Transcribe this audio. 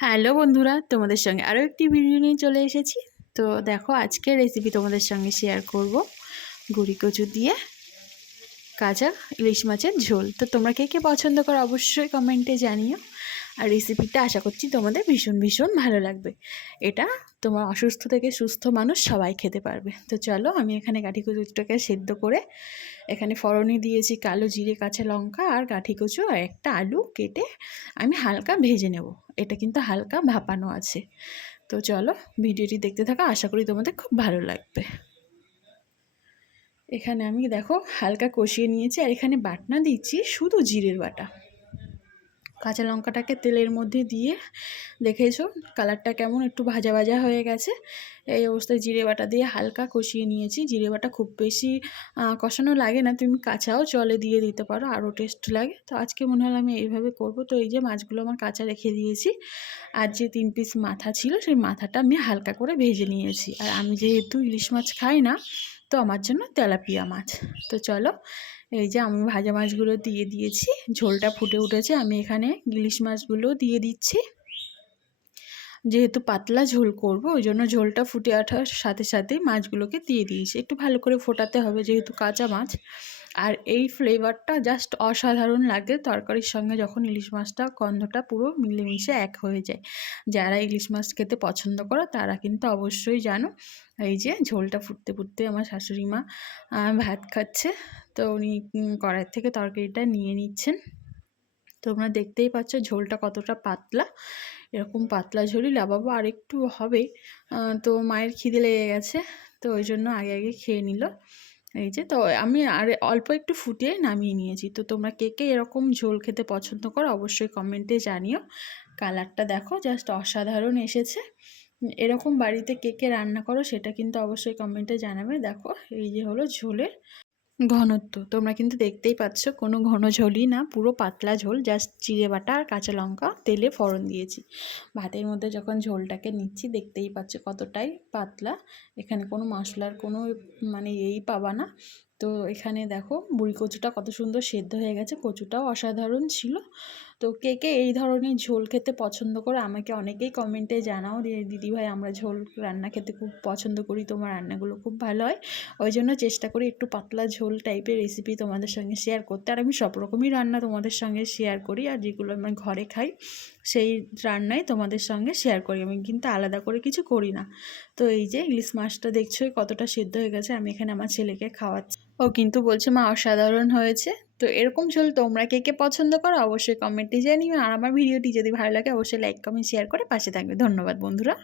Hello বন্ধুরা, তোমাদের সঙ্গে আরও একটি ভিডিও নিয়ে চলে এসেছি। তো দেখো, আজকের রেসিপি তোমাদের সঙ্গে শেয়ার করব গুঁড়ি কচু দিয়ে কাঁচা ইলিশ মাছের ঝোল। তো তোমরা কে কে পছন্দ করো অবশ্যই কমেন্টে জানিও। আর রেসিপিটা আশা করছি তোমাদের ভীষণ ভীষণ ভালো লাগবে। এটা তোমার অসুস্থ থেকে সুস্থ মানুষ সবাই খেতে পারবে। তো চলো, আমি এখানে গাঠি কচুটাকে সেদ্ধ করে এখানে ফোড়নে দিয়েছি কালো জিরে, কাঁচা লঙ্কা আর গাঠি কচু আর একটা আলু কেটে আমি হালকা ভেজে নেব। এটা কিন্তু হালকা ভাপানো আছে। তো চলো ভিডিওটি দেখতে থাকো, আশা করি তোমাদের খুব ভালো লাগবে। এখানে আমি দেখো হালকা কষিয়ে নিয়েছি আর এখানে বাটনা দিচ্ছি শুধু জিরের বাটা। কাঁচা লঙ্কাটাকে তেলের মধ্যে দিয়ে দেখেছো কালারটা কেমন একটু ভাজা ভাজা হয়ে গেছে। এই অবস্থায় জিরে বাটা দিয়ে হালকা কষিয়ে নিয়েছি। জিরে বাটা খুব বেশি কষানো লাগে না, তুমি কাঁচাও জলে দিয়ে দিতে পারো, আরও টেস্ট লাগে। তো আজকে মনে হলো আমি এইভাবে করব। তো এই যে মাছগুলো আমার কাঁচা রেখে দিয়েছি, আর যে 3 পিস মাথা ছিল সেই মাথাটা আমি হালকা করে ভেজে নিয়েছি। আর আমি যেহেতু ইলিশ মাছ খাই না, তো আমার জন্য তেলাপিয়া মাছ। তো চলো, এই যে আমি ভাজা মাছগুলো দিয়ে দিয়েছি, ঝোলটা ফুটে উঠেছে। আমি এখানে ইলিশ মাছগুলো দিয়ে দিচ্ছি। যেহেতু পাতলা ঝোল করব, ওই জন্য ঝোলটা ফুটে ওঠার সাথে সাথে মাছগুলোকে দিয়ে দিয়েছি। একটু ভালো করে ফোটাতে হবে যেহেতু কাঁচা মাছ। আর এই ফ্লেভারটা জাস্ট অসাধারণ লাগে তরকারির সঙ্গে, যখন ইলিশ মাছটা গন্ধটা পুরো মিলেমিশে এক হয়ে যায়। যারা ইলিশ মাছ খেতে পছন্দ করো তারা কিন্তু অবশ্যই জানো। এই যে ঝোলটা ফুটতে ফুটতে আমার শাশুড়ি মা ভাত খাচ্ছে। তো উনি কড়াইয়ের থেকে তরকারিটা নিয়ে নিচ্ছেন। তোমরা দেখতেই পাচ্ছ ঝোলটা কতটা পাতলা। এরকম পাতলা ঝোলই লাবাবো, আর একটু হবে। তো মায়ের খিদে লেগে গেছে, তো ওই জন্য আগে আগে খেয়ে নিল। এই যে, তো আমি আর অল্প একটু ফুটিয়ে নামিয়ে নিয়েছি। তো তোমরা কে কে এরকম ঝোল খেতে পছন্দ করো অবশ্যই কমেন্টে জানিও। কালারটা দেখো জাস্ট অসাধারণ এসেছে। এরকম বাড়িতে কে কে রান্না করো সেটা কিন্তু অবশ্যই কমেন্টে জানাবে। দেখো এই যে হলো ঝোলের ঘনত্ব, তোমরা কিন্তু দেখতেই পাচ্ছ কোনো ঘন ঝোলই না, পুরো পাতলা ঝোল। জাস্ট জিরে বাটা আর কাঁচা লঙ্কা তেলে ফোড়ন দিয়েছি। ভাতের মধ্যে যখন ঝোলটাকে নিচ্ছি দেখতেই পাচ্ছ কতটাই পাতলা। এখানে কোনো মশলার কোনো মানে পাবা না। তো এখানে দেখো বুড়ি কচুটা কত সুন্দর সেদ্ধ হয়ে গেছে, কচুটাও অসাধারণ ছিল। তো কে কে এই ধরনের ঝোল খেতে পছন্দ করে আমাকে অনেকেই কমেন্টে জানাও যে দিদিভাই আমরা ঝোল রান্না খেতে খুব পছন্দ করি, তোমার রান্নাগুলো খুব ভালো হয়। ওই জন্য চেষ্টা করি একটু পাতলা ঝোল টাইপের রেসিপি তোমাদের সঙ্গে শেয়ার করতে। আর আমি সব রকমই রান্না তোমাদের সঙ্গে শেয়ার করি, আর যেগুলো আমি ঘরে খাই সেই রান্নাই তোমাদের সঙ্গে শেয়ার করি, আমি কিন্তু আলাদা করে কিছু করি না। তো এই যে ইলিশ মাছটা দেখছোই কতটা সেদ্ধ হয়ে গেছে, আমি এখানে আমার ছেলেকে খাওয়াচ্ছি। ও কিন্তু বলছে মা অসাধারণ হয়েছে। তো এরকম ঝোল তোমরা কে কে পছন্দ করো অবশ্যই কমেন্টে জানিও। আর আমার ভিডিওটি যদি ভালো লাগে অবশ্যই লাইক কমেন্ট শেয়ার করে পাশে থাকবে। ধন্যবাদ বন্ধুরা।